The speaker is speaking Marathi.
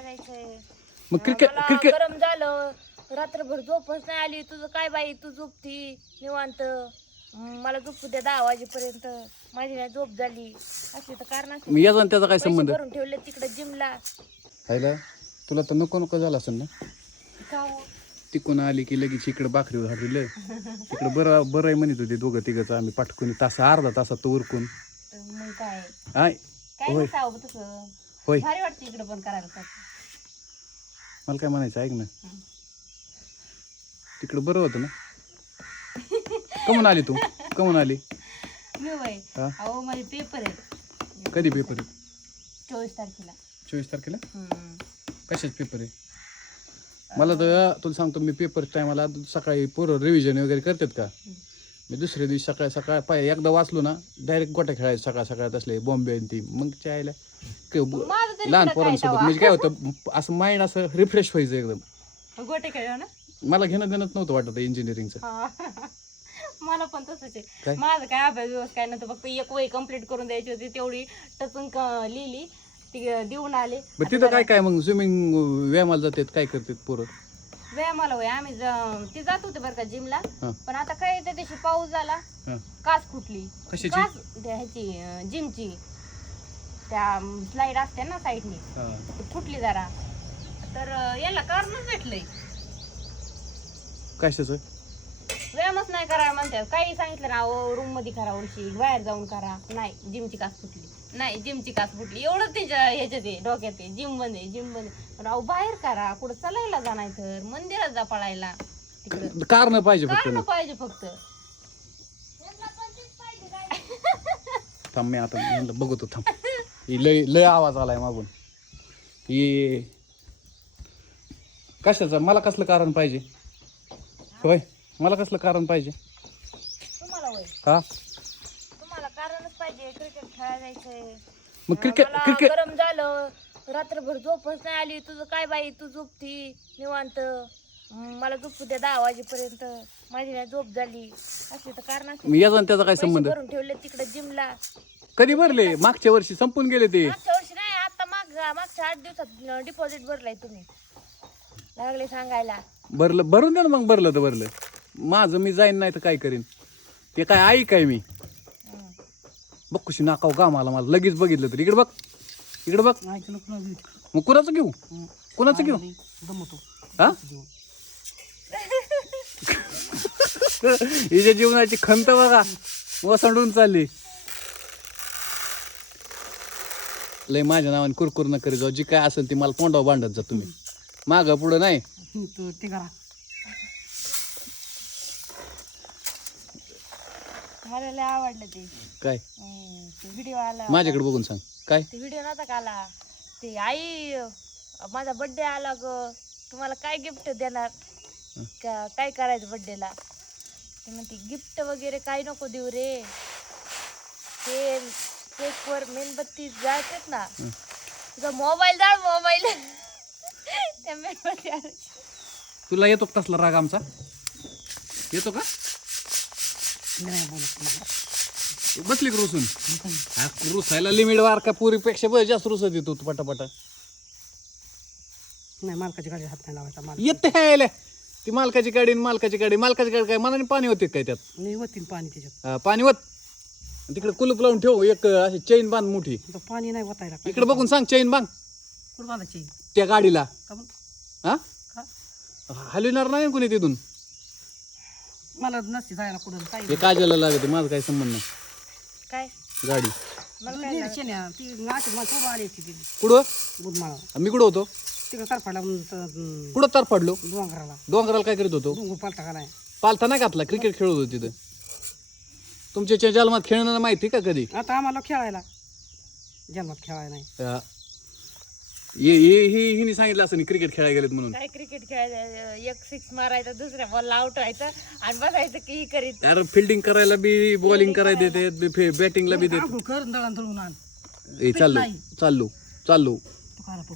जायचंय मग क्रिकेट मला क्रिकेट गरम झालं. रात्रभर झोपच नाही आली. तुझं काय बाई? तू झोपती निवांत. म, मला झोपू द्या दहा वाजेपर्यंत. माझी नाही झोप झाली. अशी तर कारण मग याचा आणि त्याचा काय संबंध? भरून ठेवले तिकडे जिमला हायला तुला तर नको नको झाला असेल ना? का हो? तिकून आली की लगेच इकडे बाकरीवर हारलेलं तिकडे बरं बरं आहे म्हणत होते दोघं तिघंच आम्ही पाठकून तासा अर्धा तासात उरकून. मग काय? होय. नसावं तसं? होय. भारी वाटतं इकडे पण करायला तसं. मला काय म्हणायचं ऐक ना. तिकडं बरं होतं ना. कमून आली तू? कमून आली? मी वय. हा? अहो माझे पेपर आहेत. कधी पेपर आहे चोवीस तारखेला. चोवीस तारखेला? हम्म. कशाच पेपर आहे मला तर तुला सांगतो मी पेपर टायमाला सकाळी पोरं रिव्हिजन वगैरे करतात का? मी दुसऱ्या दिवशी सकाळ सकाळ पाय एकदा वाचलो ना डायरेक्ट गोट्या खेळायचं सकाळ सकाळ असले बॉम्बे आणि ती. मग चायला माझं तरी लहान काय पोरांसोबत? म्हणजे काय होतं असं माइंड असं रिफ्रेश व्हायचं एकदम. गोटे खेळ ना. मला घेणं देणंच नव्हतं वाटत इंजिनिअरिंगचं हा. मला पण तसंच काय? आहे माझं काय अभ्यास दिवस काय नव्हतं. फक्त एक वही कंप्लीट करून द्यायची होती. तेवढी टचून क- लिहिली. ती देऊन आले. बरं तिथं काय काय मग स्विमिंग व्यायामाला जातात काय करतात पोरं? व्यायामाला वय आम्ही ज- ती जात होते बरं का जिमला हा. पण आता काय त्या दिवशी पाऊस झाला. हां. काच फुटली कशाची? काच अं, जिमची त्या स्लाईड असते ना साईडनी हां. ती फुटली जरा. तर अं, याला कारणच भेटलंय. कशाचं? व्यायामच नाही करायला म्हणतात. काही सांगितलं ना रूममध्ये करा उलशी बाहेर जाऊन करा. नाही जिमची कास फुटली. नाही जिमची कास फुटली. एवढं त्याच्या ह्याच्यात आहे डोक्यात आहे. जिममध्ये जिममध्ये पण अहो बाहेर करा. कुठं चालायला जा नाही तर मंदिरात जा पळायला. तिकडं. कारण पाहिजे फक्त कारण पाहिजे फक्त. थांब मी आता म्हणलं बघतो थांब. ही लय लय आवाज आलाय मागून. ही कशाचं? मला कसलं कारण पाहिजे? होय मला कसलं कारण पाहिजे? तुम्हाला हा? कारणच पाहिजे क्रिकेट खेळायला जायचंय. मग क्रिकेट मला क्रिकेट गरम झालं रात्रभर झोपच नाही आली. तुझं काय बाई? तू झोपती निवांत. म, मला झोपू द्या दहा वाजेपर्यंत. माझी नाही झोप झाली. अशी तर कारण मग याचा आणि त्याचा काय संबंध? भरून ठेवले तिकडे जिमला कधी भरले? मागच्या वर्षी संपून गेले ते. मागच्या वर्षी नाही आता माग मागच्या आठ दिवसात डिपॉझिट भरलाय तुम्ही. लागले सांगायला. भरलं भरून द्या ना मग भरलं तर भरलं. माझं मी जाईन नाही तर काय करीन? ते काय आई काय मी. बघ कशी नाकाव का मला. मला लगेच बघितलं तर. इकडे बघ. इकडे बघ. मग कुणाचं घेऊ? कुणाचं घेऊ? हा? हिच्या जीवनाची खंत बघा. वसंडून चालली. लय माझ्या नावाने कुरकुर न करी जाऊ. जी काय असेल ती मला तोंडावर बांधत जा तुम्ही. माग पुढं नाही. मला लय आवडलं ते. काय? ते व्हिडिओ आला. माझ्याकडे बघून सांग. काय? ते व्हिडिओ नव्हता का आला? ते आई माझा बर्थडे आला ग. तुम्हाला काय गिफ्ट देणार? का काय करायचं बर्थडेला ते म्हणते गिफ्ट वगैरे काय नको देऊ रे. केकवर मेणबत्ती जाळतात ना तुझा मोबाईल जाळ मोबाईल त्या मेणबत्ती. तुला येतो का तसला राग आमचा? येतो का? बसली का रुसून? हा, रुसायला लिमिट वार का पुरीपेक्षा बरं जास्त रुसत येतो तू पटापटा. नाही मालकाची गाडी हात नाही लावायचा माल येते ह्याला. ती मालकाची गाडी आणि मालकाची गाडी. मालकाची गाडी काय मनाने पाणी होते काय त्यात? नाही होतील पाणी त्याच्यात. हा, पाणी वत तिकडे कुलूप लावून ठेव एक अशी चैन बांध मोठी. पाणी नाही होतायला इकडे बघून सांग चैन बांध. कुठं बांधायची त्या गाडीला. का मग? हा? का? हलविणार नाही कोणी तिथून. मला नसते जायला कुठं हे काजाला लागते माझा काही संबंध नाही. काय? गाडी. मला काय लागलं? शेण्या ती नाच मला खूप आली होती ती कुठं? मी कुठं होतो? तिकडे तरफाडला म्हणून कुठं तर पडलो डोंगराला. डोंगराला काय करीत होतो? डोंगर पालता का नाही? पालथा नाही घातला क्रिकेट खेळत होतो तिथं. तुमच्या जन्मात खेळणं माहिती का कधी? आता आम्हाला खेळायला. जन्मात खेळायला नाही. हा. ये ये- ही हिने सांगितलं असं क्रिकेट खेळायला गेलेत म्हणून. काय क्रिकेट खेळायचं एक सिक्स मारायचा दुसऱ्या बॉलला आउट व्हायचं आणि बसायचं की ही करीत. अरे फिल्डिंग करायला बी बॉलिंग करायला देते बॅटिंगला बी देते कर दळण दळून आण. ए चाललो चाललो चाललो. तू खायला पप्पू